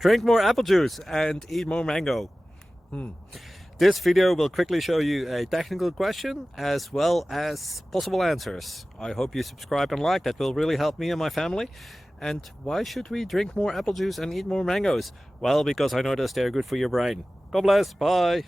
Drink more apple juice and eat more mango. This video will quickly show you a technical question as well as possible answers. I hope you subscribe and like, that will really help me and my family. And why should we drink more apple juice and eat more mangoes? Well, because I noticed they're good for your brain. God bless, bye!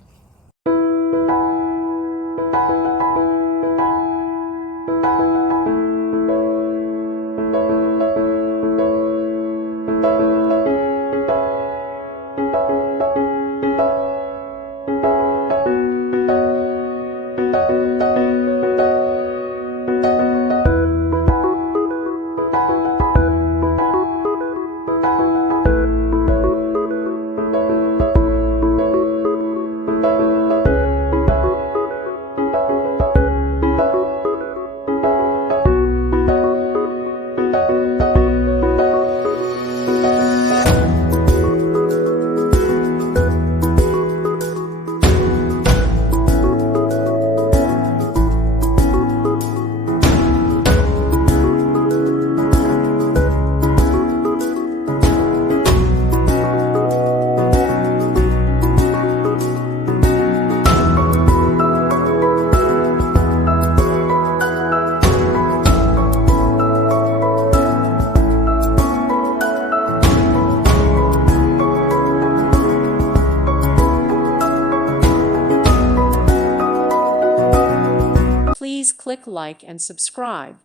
Please click like and subscribe.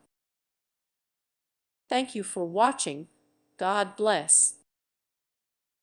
Thank you for watching. God bless.